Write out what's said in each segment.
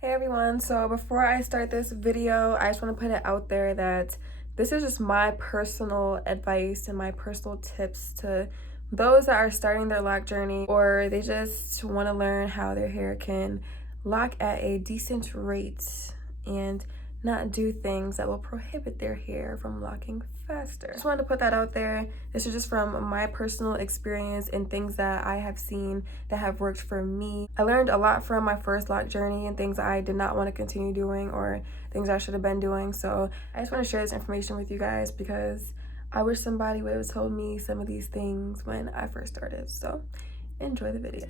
Hey everyone, so before I start this video, I just want to put it out there that this is just my personal advice and my personal tips to those that are starting their lock journey, or they just want to learn how their hair can lock at a decent rate and not do things that will prohibit their hair from locking faster. Just wanted to put that out there. This is just from my personal experience and things that I have seen that have worked for me. I learned a lot from my first lock journey and things I did not want to continue doing or things I should have been doing. So I just want to share this information with you guys because I wish somebody would have told me some of these things when I first started. So enjoy the video.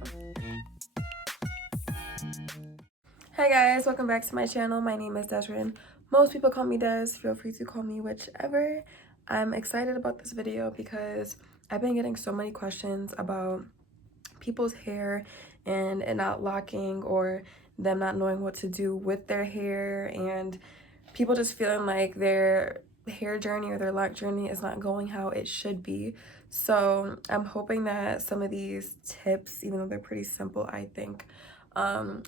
Hi guys, welcome back to my channel. My name is DESZREN. Most people call me Des. Feel free to call me whichever. I'm excited about this video because I've been getting so many questions about people's hair and it not locking or them not knowing what to do with their hair and people just feeling like their hair journey or their lock journey is not going how it should be. So I'm hoping that some of these tips, even though they're pretty simple, I think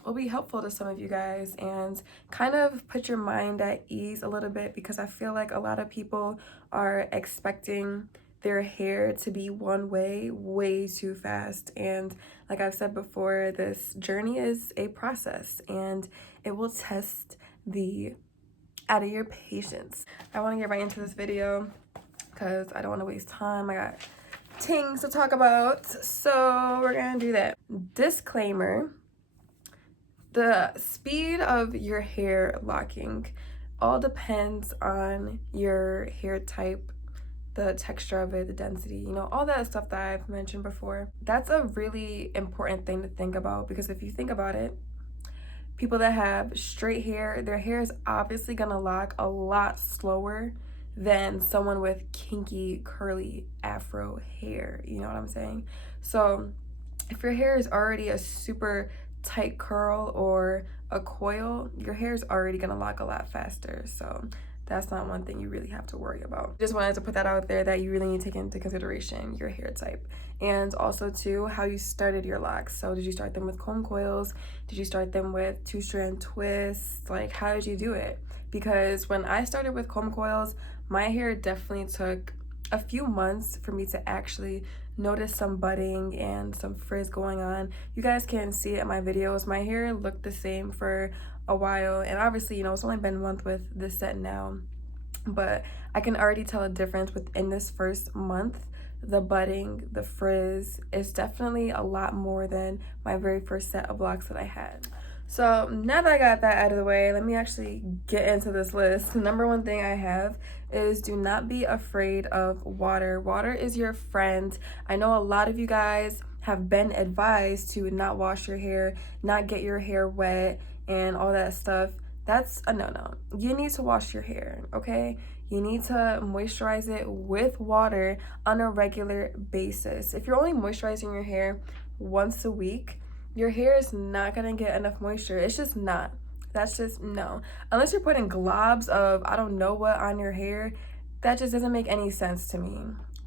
will be helpful to some of you guys and kind of put your mind at ease a little bit, because I feel like a lot of people are expecting their hair to be one way too fast. And like I've said before, this journey is a process and it will test the out of your patience. I want to get right into this video because I don't want to waste time. I got things to talk about, so we're gonna do that. Disclaimer: the speed of your hair locking all depends on your hair type, the texture of it, the density, you know, all that stuff that I've mentioned before. That's a really important thing to think about, because if you think about it, people that have straight hair, their hair is obviously gonna lock a lot slower than someone with kinky, curly afro hair, you know what I'm saying? So if your hair is already a super tight curl or a coil, your hair is already gonna lock a lot faster. So that's not one thing you really have to worry about. Just wanted to put that out there, that you really need to take into consideration your hair type, and also too how you started your locks. So did you start them with comb coils? Did you start them with 2-strand twists? Like, how did you do it? Because when I started with comb coils, my hair definitely took a few months for me to actually notice some budding and some frizz going on. You guys can see it in my videos. My hair looked the same for a while, and obviously, you know, it's only been a month with this set now, but I can already tell a difference within this first month. The budding, the frizz is definitely a lot more than my very first set of locks that I had. So now that I got that out of the way, let me actually get into this list. The number one thing I have is do not be afraid of water. Water is your friend. I know a lot of you guys have been advised to not wash your hair, not get your hair wet and all that stuff. That's a no-no. You need to wash your hair, okay? You need to moisturize it with water on a regular basis. If you're only moisturizing your hair once a week, your hair is not gonna get enough moisture. It's just not. That's just no. Unless you're putting globs of I don't know what on your hair, that just doesn't make any sense to me.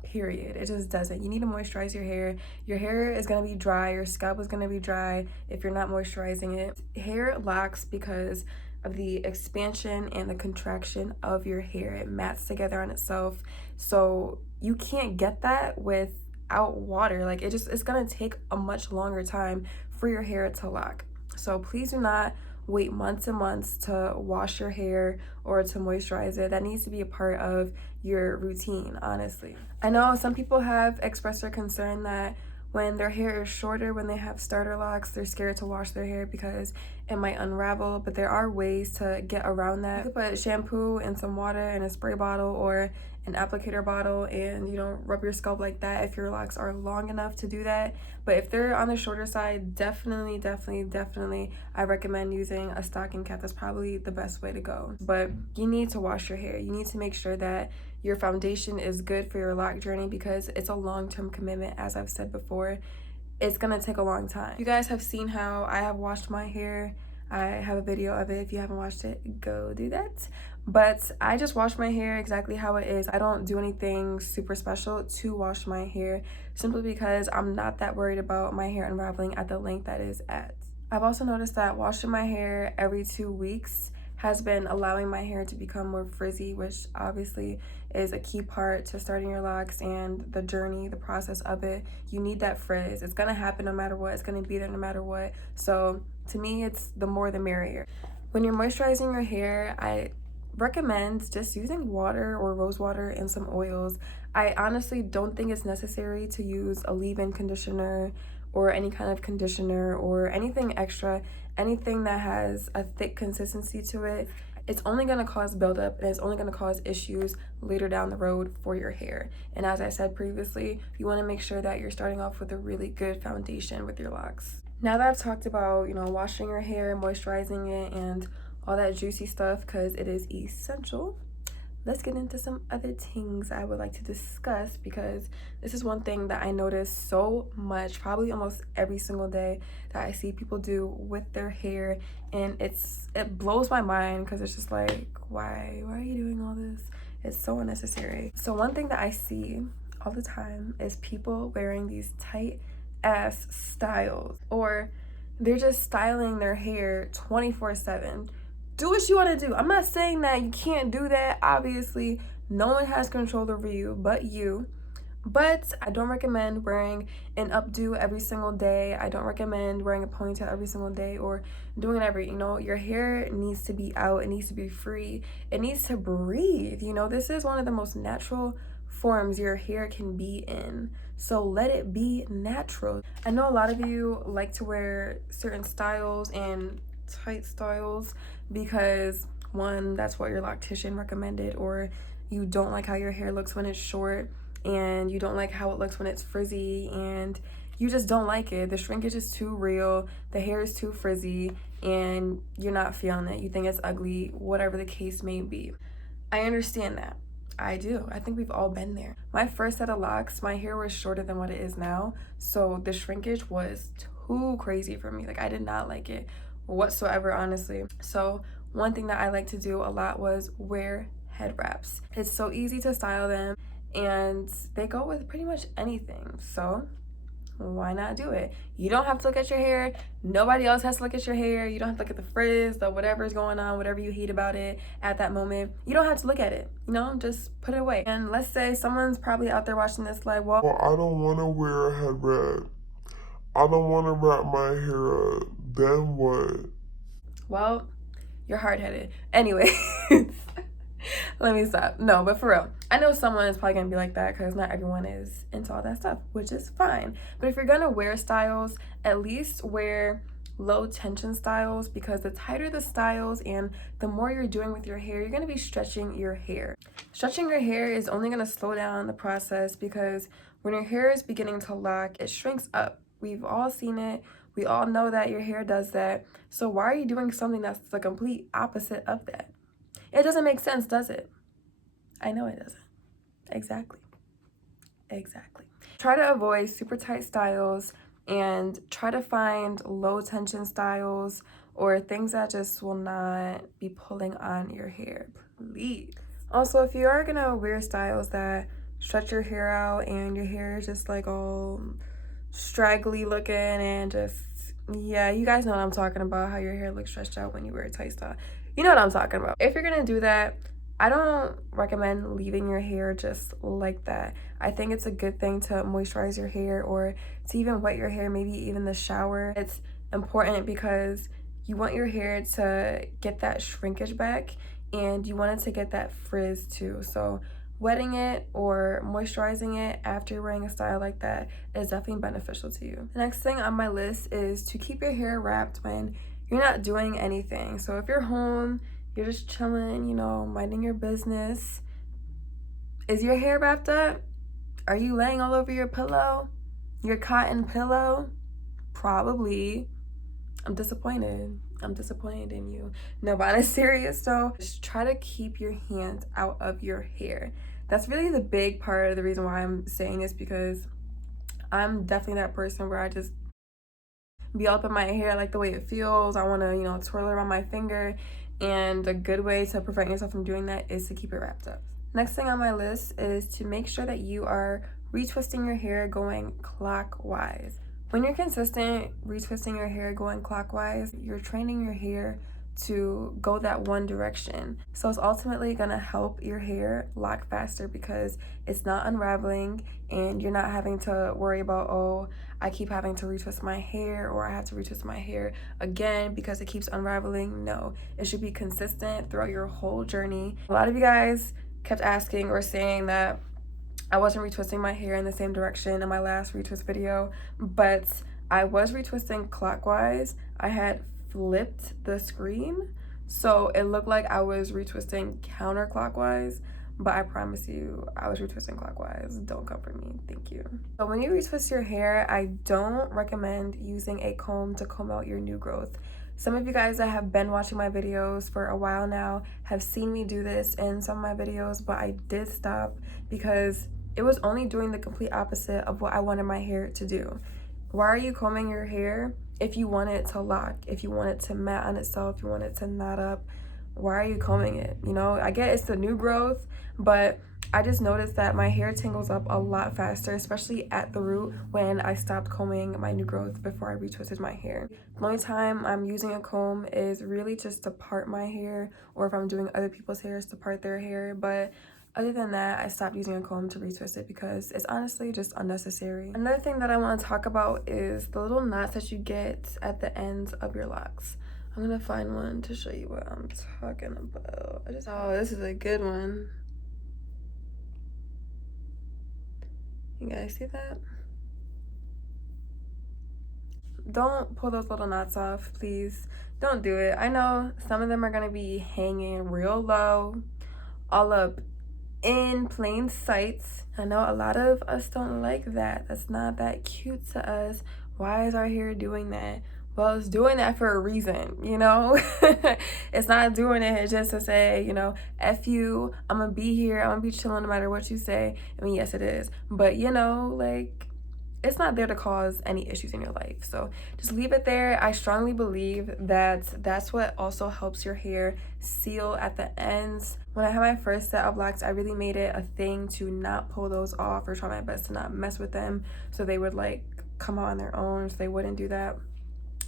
Period. It just doesn't. You need to moisturize your hair. Your hair is gonna be dry. Your scalp is gonna be dry if you're not moisturizing it. Hair locks because of the expansion and the contraction of your hair. It mats together on itself. So you can't get that without water. Like, it's gonna take a much longer time for your hair to lock. So please do not wait months and months to wash your hair or to moisturize it. That needs to be a part of your routine, honestly. I know some people have expressed their concern that when their hair is shorter, when they have starter locks, they're scared to wash their hair because it might unravel, but there are ways to get around that. You could put shampoo and some water in a spray bottle or an applicator bottle, and you know, rub your scalp like that if your locks are long enough to do that. But if they're on the shorter side, definitely I recommend using a stocking cap. That's probably the best way to go. But you need to wash your hair. You need to make sure that your foundation is good for your lock journey, because it's a long-term commitment. As I've said before, it's gonna take a long time. You guys have seen how I have washed my hair. I have a video of it. If you haven't watched it, go do that. But I just wash my hair exactly how it is. I don't do anything super special to wash my hair, simply because I'm not that worried about my hair unraveling at the length that is at. I've also noticed that washing my hair every 2 weeks has been allowing my hair to become more frizzy, which obviously is a key part to starting your locks and the journey, the process of it. You need that frizz. It's gonna happen no matter what. It's gonna be there no matter what. So to me, it's the more the merrier. When you're moisturizing your hair, I recommend just using water or rose water and some oils. I honestly don't think it's necessary to use a leave-in conditioner or any kind of conditioner or anything extra, anything that has a thick consistency to it. It's only going to cause buildup and it's only going to cause issues later down the road for your hair. And as I said previously, you want to make sure that you're starting off with a really good foundation with your locks. Now that I've talked about, washing your hair, moisturizing it, and all that juicy stuff, because it is essential, let's get into some other things I would like to discuss, because this is one thing that I notice so much, probably almost every single day, that I see people do with their hair, and it blows my mind, because it's just like, why are you doing all this? It's so unnecessary. So one thing that I see all the time is people wearing these tight ass styles, or they're just styling their hair 24/7. Do what you want to do. I'm not saying that you can't do that. Obviously, no one has control over you but you. But I don't recommend wearing an updo every single day. I don't recommend wearing a ponytail every single day or doing whatever. Your hair needs to be out. It needs to be free. It needs to breathe. This is one of the most natural forms your hair can be in. So let it be natural. I know a lot of you like to wear certain styles and tight styles because one, that's what your loctician recommended, or you don't like how your hair looks when it's short, and you don't like how it looks when it's frizzy, and you just don't like it. The shrinkage is too real, the hair is too frizzy, and you're not feeling it. You think it's ugly, whatever the case may be. I understand that. I do. I think we've all been there. My first set of locks, my hair was shorter than what it is now, so the shrinkage was too crazy for me. Like, I did not like it whatsoever, honestly. So one thing that I like to do a lot was wear head wraps. It's so easy to style them, and they go with pretty much anything. So why not do it? You don't have to look at your hair. Nobody else has to look at your hair. You don't have to look at the frizz, the whatever's going on, whatever you hate about it at that moment. You don't have to look at it, just put it away. And let's say someone's probably out there watching this like, well, I don't want to wear a head wrap. I don't want to wrap my hair up. Then what? Well, you're hard-headed. Anyway, let me stop. No, but for real, I know someone is probably gonna be like that because not everyone is into all that stuff, which is fine. But if you're gonna wear styles, at least wear low tension styles, because the tighter the styles and the more you're doing with your hair, you're gonna be stretching your hair. Stretching your hair is only gonna slow down the process, because when your hair is beginning to lock, it shrinks up. We've all seen it. We all know that your hair does that. So why are you doing something that's the complete opposite of that? It doesn't make sense, does it? I know it doesn't. Exactly. Try to avoid super tight styles and try to find low tension styles or things that just will not be pulling on your hair, please. Also, if you are gonna wear styles that stretch your hair out and your hair is just like all straggly looking and just, yeah, you guys know what I'm talking about, how your hair looks stretched out when you wear a tight style. You know what I'm talking about. If you're gonna do that, I don't recommend leaving your hair just like that. I think it's a good thing to moisturize your hair or to even wet your hair, maybe even the shower. It's important because you want your hair to get that shrinkage back and you want it to get that frizz too. So wetting it or moisturizing it after you're wearing a style like that is definitely beneficial to you. The next thing on my list is to keep your hair wrapped when you're not doing anything. So if you're home, you're just chilling, minding your business, is your hair wrapped up? Are you laying all over your pillow? Your cotton pillow? Probably. I'm disappointed in you. No, but on a serious though, just try to keep your hands out of your hair. That's really the big part of the reason why I'm saying this, because I'm definitely that person where I just be all up in my hair. I like the way it feels. I want to, twirl it around my finger. And a good way to prevent yourself from doing that is to keep it wrapped up. Next thing on my list is to make sure that you are retwisting your hair going clockwise. When you're consistent retwisting your hair going clockwise, you're training your hair to go that one direction. So it's ultimately gonna help your hair lock faster because it's not unraveling and you're not having to worry about, oh, I keep having to retwist my hair or I have to retwist my hair again because it keeps unraveling. No, it should be consistent throughout your whole journey. A lot of you guys kept asking or saying that I wasn't retwisting my hair in the same direction in my last retwist video, but I was retwisting clockwise. I had flipped the screen, so it looked like I was retwisting counterclockwise, but I promise you I was retwisting clockwise. Don't come for me, thank you. So when you retwist your hair, I don't recommend using a comb to comb out your new growth. Some of you guys that have been watching my videos for a while now have seen me do this in some of my videos, but I did stop because it was only doing the complete opposite of what I wanted my hair to do. Why are you combing your hair if you want it to lock, if you want it to mat on itself, you want it to knot up? Why are you combing it? You know, I get it's the new growth, but I just noticed that my hair tangles up a lot faster, especially at the root when I stopped combing my new growth before I retwisted my hair. The only time I'm using a comb is really just to part my hair, or if I'm doing other people's hairs to part their hair, but other than that, I stopped using a comb to retwist it because it's honestly just unnecessary. Another thing that I want to talk about is the little knots that you get at the ends of your locks. I'm gonna find one to show you what I'm talking about. Oh, this is a good one. You guys see that? Don't pull those little knots off, please. Don't do it. I know some of them are gonna be hanging real low, all up in plain sight. I know a lot of us don't like that. That's not that cute to us. Why is our hair doing that? Well, it's doing that for a reason, you know? It's not doing it just to say, you know, F you, I'm gonna be here, I'm gonna be chilling no matter what you say. I mean, yes, it is. But, you know, like, it's not there to cause any issues in your life. So just leave it there. I strongly believe that that's what also helps your hair seal at the ends. When I had my first set of locks, I really made it a thing to not pull those off or try my best to not mess with them so they would like come out on their own, so they wouldn't do that.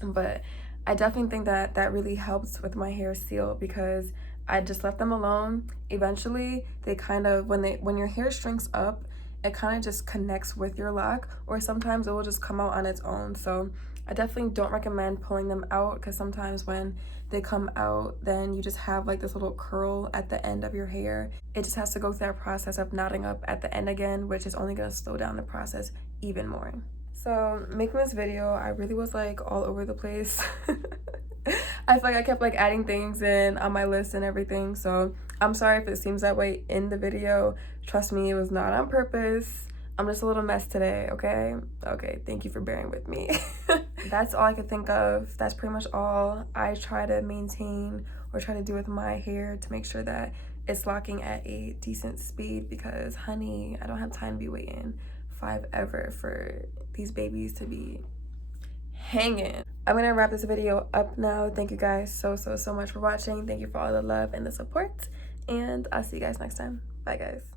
But I definitely think that that really helps with my hair seal because I just left them alone. Eventually they kind of, when your hair shrinks up, it kind of just connects with your lock, or sometimes it will just come out on its own. So I definitely don't recommend pulling them out because sometimes when they come out, then you just have like this little curl at the end of your hair. It just has to go through that process of knotting up at the end again, which is only going to slow down the process even more. So making this video, I really was like all over the place. I feel like I kept like adding things in on my list and everything, so I'm sorry if it seems that way in the video. Trust me, it was not on purpose. I'm just a little mess today, okay? Okay, thank you for bearing with me. That's all I could think of. That's pretty much all I try to maintain or try to do with my hair to make sure that it's locking at a decent speed because, honey, I don't have time to be waiting forever for these babies to be hanging. I'm gonna wrap this video up now. Thank you guys so much for watching. Thank you for all the love and the support, and I'll see you guys next time. Bye guys.